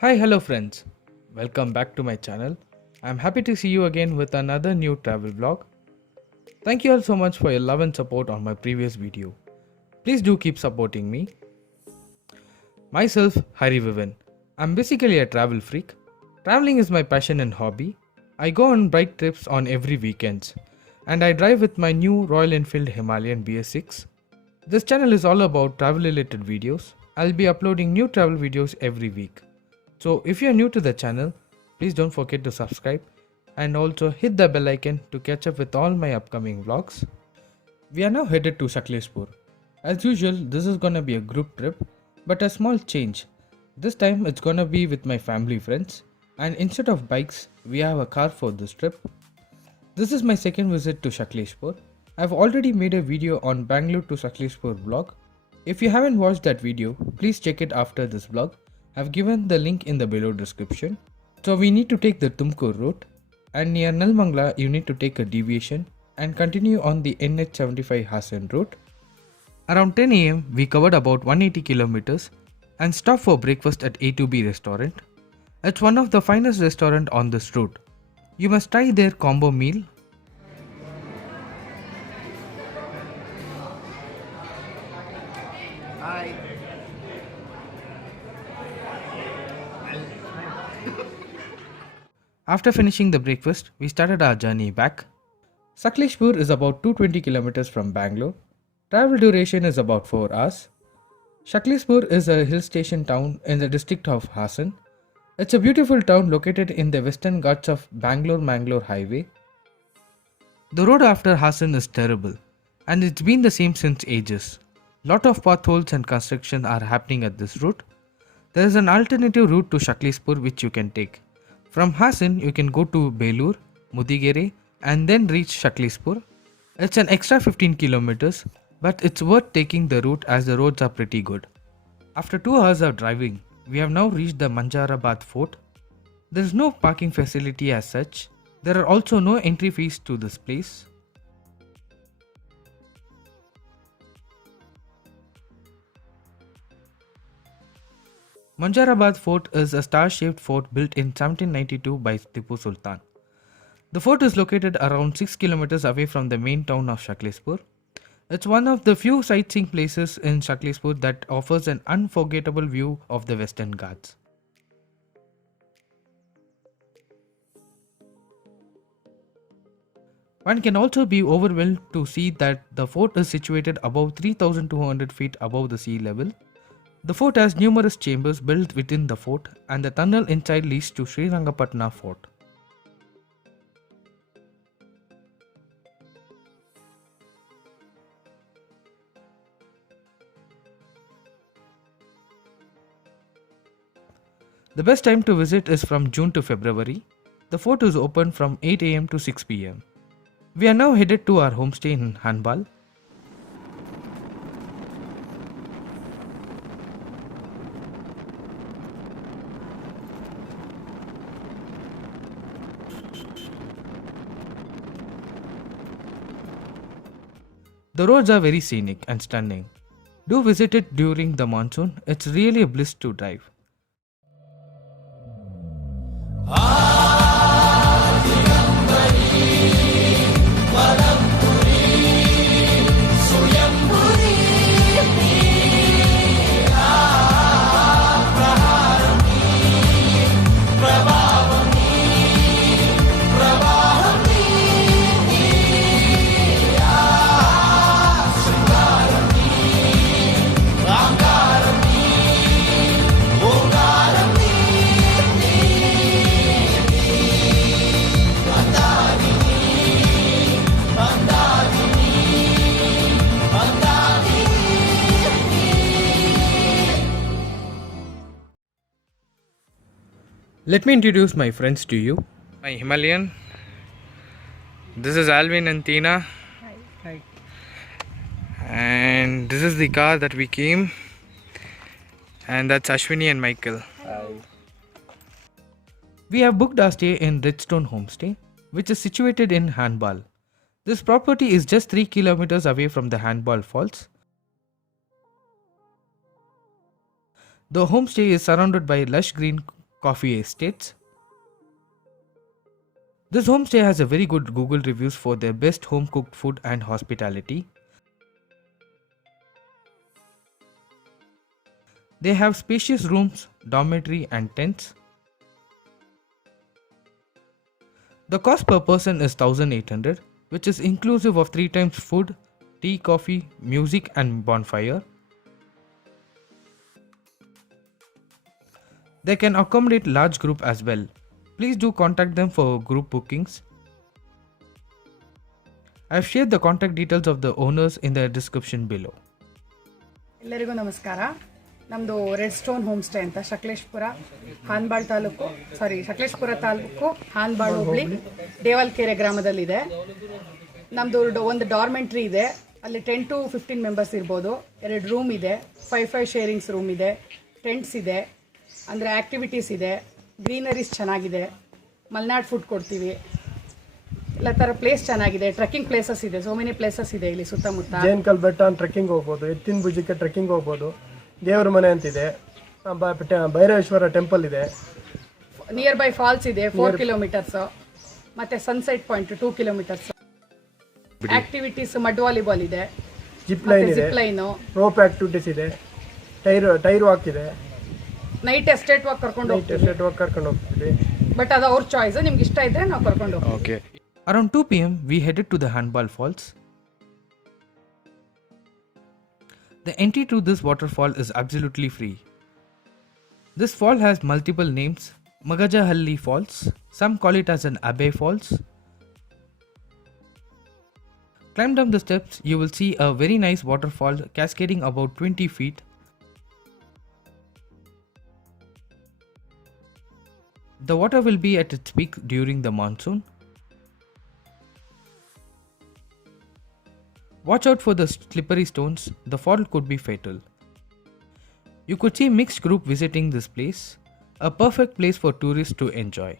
Hi, hello friends. Welcome back to my channel. I'm happy to see you again with another new travel vlog. Thank you all so much for your love and support on my previous video. Please do keep supporting me. Myself, Hari Vivian. I'm basically a travel freak. Traveling is my passion and hobby. I go on bike trips on every weekends and I drive with my new Royal Enfield Himalayan BS6. This channel is all about travel related videos. I'll be uploading new travel videos every week. So if you are new to the channel, please don't forget to subscribe and also hit the bell icon to catch up with all my upcoming vlogs. We are now headed to Sakleshpur. As usual, this is gonna be a group trip, but a small change. This time it's gonna be with my family friends, and instead of bikes, we have a car for this trip. This is my second visit to Sakleshpur. I've already made a video on Bangalore to Sakleshpur vlog. If you haven't watched that video, please check it after this vlog. I've given the link in the below description. So we need to take the Tumkur route, and near Nalmangla you need to take a deviation and continue on the NH75 Hassan route. Around 10 am we covered about 180 kilometers and stopped for breakfast at A2B restaurant. It's one of the finest restaurant on this route. You must try their combo meal. Hi. After finishing the breakfast, we started our journey back. Sakleshpur is about 220 kilometers from Bangalore. Travel duration is about 4 hours. Sakleshpur is a hill station town in the district of Hassan. It's a beautiful town located in the western Ghats of Bangalore-Mangalore highway. The road after Hassan is terrible, and it's been the same since ages. Lot of potholes and construction are happening at this route. There is an alternative route to Sakleshpur which you can take. From Hassan, you can go to Belur, Mudigere, and then reach Sakleshpur. It's an extra 15 kilometers, but it's worth taking the route as the roads are pretty good. After 2 hours of driving, we have now reached the Manjarabad fort. There is no parking facility as such. There are also no entry fees to this place. Manjarabad fort is a star-shaped fort built in 1792 by Tipu Sultan. The fort is located around 6 kilometers away from the main town of Sakleshpur. It's one of the few sightseeing places in Sakleshpur that offers an unforgettable view of the Western Ghats. One can also be overwhelmed to see that the fort is situated above 3200 feet above the sea level. The fort has numerous chambers built within the fort, and the tunnel inside leads to Srirangapatna fort. The best time to visit is from June to February. The fort is open from 8 am to 6 pm. We are now headed to our homestay in Hanbal. The roads are very scenic and stunning. Do visit it during the monsoon, it's really a bliss to drive. Let me introduce my friends to you. My Himalayan. This is Alvin and Tina. Hi. And this is the car that we came. And that's Ashwini and Michael. Hi. We have booked our stay in Redstone Homestay, which is situated in Hanbal. This property is just 3 kilometers away from the Hanbal Falls. The homestay is surrounded by lush green Coffee Estates. This homestay has a very good Google reviews for their best home cooked food and hospitality. They have spacious rooms, dormitory and tents. The cost per person is 1800, which is inclusive of 3 times food, tea, coffee, music and bonfire. They can accommodate large group as well. Please do contact them for group bookings. I have shared the contact details of the owners in the description below. ಎಲ್ಲರಿಗೂ ನಮಸ್ಕಾರ. ನಮ್ಮದು red stone home stay ಅಂತ ಸಕಲೇಶಪುರ ತಾಲೂಕು ಹಾನ್ಬಾಳ್ ಹೋಬಳಿ ದೇವಲ್ಕೆರೆ ಗ್ರಾಮದಲ್ಲಿದೆ. ನಮ್ಮದು ಒಂದು ಡಾರ್ಮೆಂಟ್ರಿ ಇದೆ, ಅಲ್ಲಿ 10 to 15 members ಇರ್ಬೋದು. 2 room ಇದೆ, 5 ಶೇರಿಂಗ್ಸ್ ರೂಮ್ ಇದೆ, ಟೆಂಟ್ಸ್ ಇದೆ, ಅಂದರೆ ಆ್ಯಕ್ಟಿವಿಟೀಸ್ ಇದೆ, ಗ್ರೀನರೀಸ್ ಚೆನ್ನಾಗಿದೆ, ಮಲ್ನಾಡ್ ಫುಡ್ ಕೊಡ್ತೀವಿ, ಎಲ್ಲ ಥರ ಪ್ಲೇಸ್ ಚೆನ್ನಾಗಿದೆ, ಟ್ರೆಕ್ಕಿಂಗ್ ಪ್ಲೇಸಸ್ ಇದೆ, ಸೋ ಮೆನಿ ಪ್ಲೇಸಸ್ ಇದೆ ಇಲ್ಲಿ ಸುತ್ತಮುತ್ತ. ಜೇನ್ಕಲ್ ಬೆಟ್ಟ ಟ್ರೆಕ್ಕಿಂಗ್ ಹೋಗ್ಬೋದು, ಎತ್ತಿನ ಭುಜಕ್ಕೆ ಟ್ರೆಕ್ಕಿಂಗ್ ಹೋಗ್ಬೋದು, ದೇವರ ಮನೆ ಅಂತಿದೆ, ಭೈರವೇಶ್ವರ ಟೆಂಪಲ್ ಇದೆ, ನಿಯರ್ ಬೈ ಫಾಲ್ಸ್ ಇದೆ 4 ಕಿಲೋಮೀಟರ್ಸ್, ಮತ್ತು sunset point 2 kilometres. Activities mud volleyball ಇದೆ, ಜಿಪ್ ಲೈನು, ರೋಪ್ ಆಕ್ಟಿವಿಟೀಸ್ ಇದೆ, ಟೈರ್ ವಾಕ್ ಇದೆ, ನೈಟ್ ಎಸ್ಟೇಟ್ ವಾಕ್ ಕರ್ಕೊಂಡು ಹೋಗ್ತೀವಿ. ಬಟ್ ಅದು ಅವ್ರ ಚಾಯ್ಸ್, ನಿಮ್ಗೆ ಇಷ್ಟ ಇದ್ರೆ ನಾವು ಕರ್ಕೊಂಡು ಹೋಗ್ತೀವಿ. Okay. Around 2 p.m. we headed to the Handball Falls. The entry to this waterfall is absolutely free. This fall has multiple names. Magajahalli Falls. Some call it as an Abbey Falls. Climb down the steps, you will see a very nice waterfall cascading about 20 feet. The water will be at its peak during the monsoon. Watch out for the slippery stones, the fall could be fatal. You could see mixed group visiting this place, a perfect place for tourists to enjoy.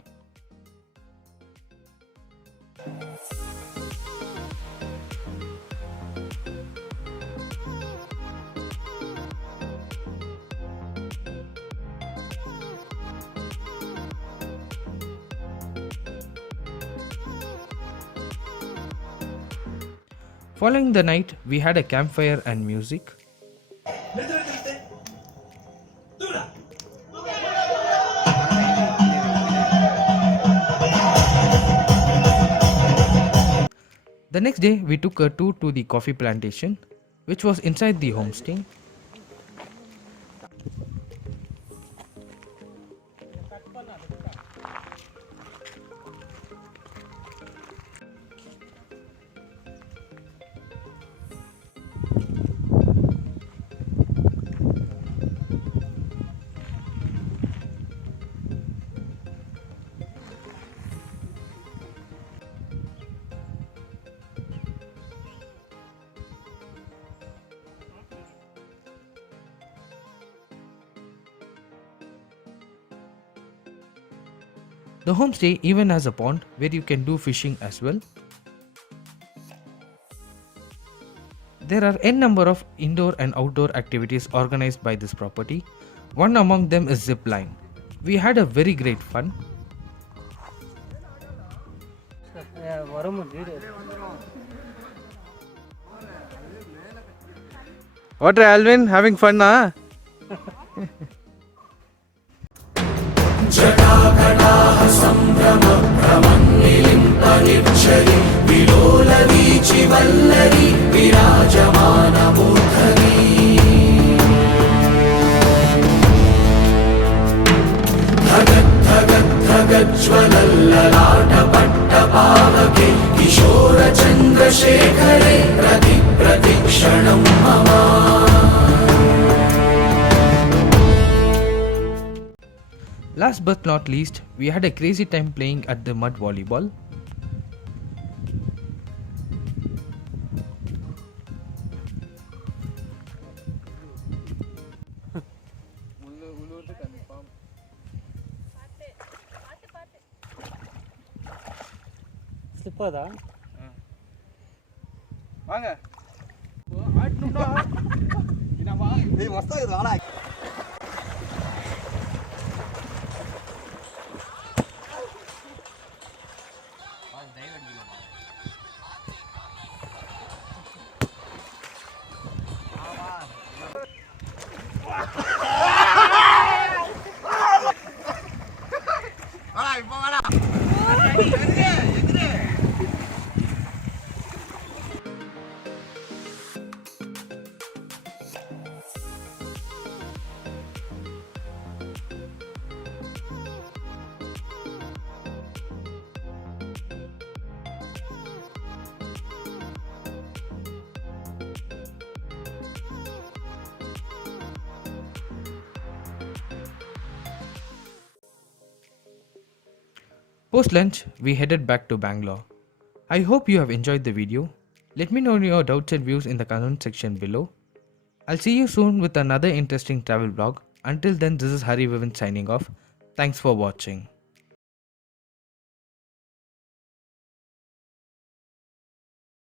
Following the night, we had a campfire and music. The next day, we took a tour to the coffee plantation, which was inside the homestay. The homestay even has a pond where you can do fishing as well. There are n number of indoor and outdoor activities organized by this property. One among them is zip line. We had a very great fun. What Alvin, having fun na? जटाकटाः सम्भ्रमभ्रमन्निलिम्पनिर्झरि विलोलवीचिवल्लरी विराजमानमूर्धनी धगद्धगद्धगज्ज्वलल्ललाटपट्टपावके किशोरचन्द्रशेखरे प्रतिक्षणं मम. Last but not least, we had a crazy time playing at the mud volleyball. Post lunch, we headed back to Bangalore. I hope you have enjoyed the video. Let me know your doubts and views in the comment section below. I'll see you soon with another interesting travel vlog. Until then, this is Hari Vivin signing off. Thanks for watching.